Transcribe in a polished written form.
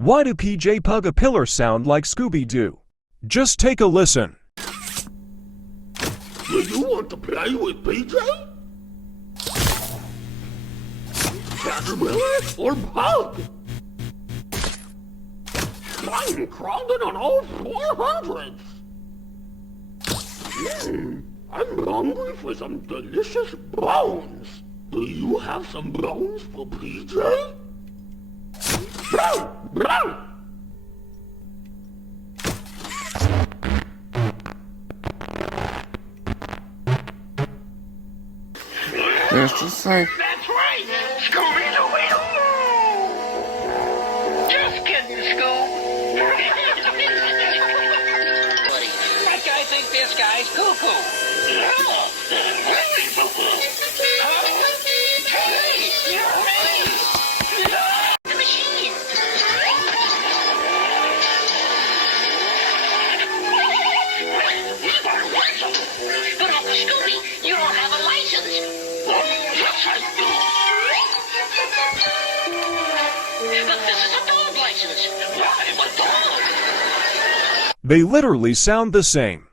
Why do PJ Pug-a-Pillar sound like Scooby-Doo? Just take a listen. Do you want to play with PJ? Caterpillar or Pug? I'm crawling on all 400s. I'm hungry for some delicious bones. Do you have some bones for PJ? Brown! Brown! Just a sec. That's right! Scooby-Doo! Just kidding, Scoob! That guy thinks this guy's cuckoo! Hey, you're me! The machine! But Uncle Scooby, you don't have a license! Yes, I do. But this is a dog license. I'm a dog. They literally sound the same.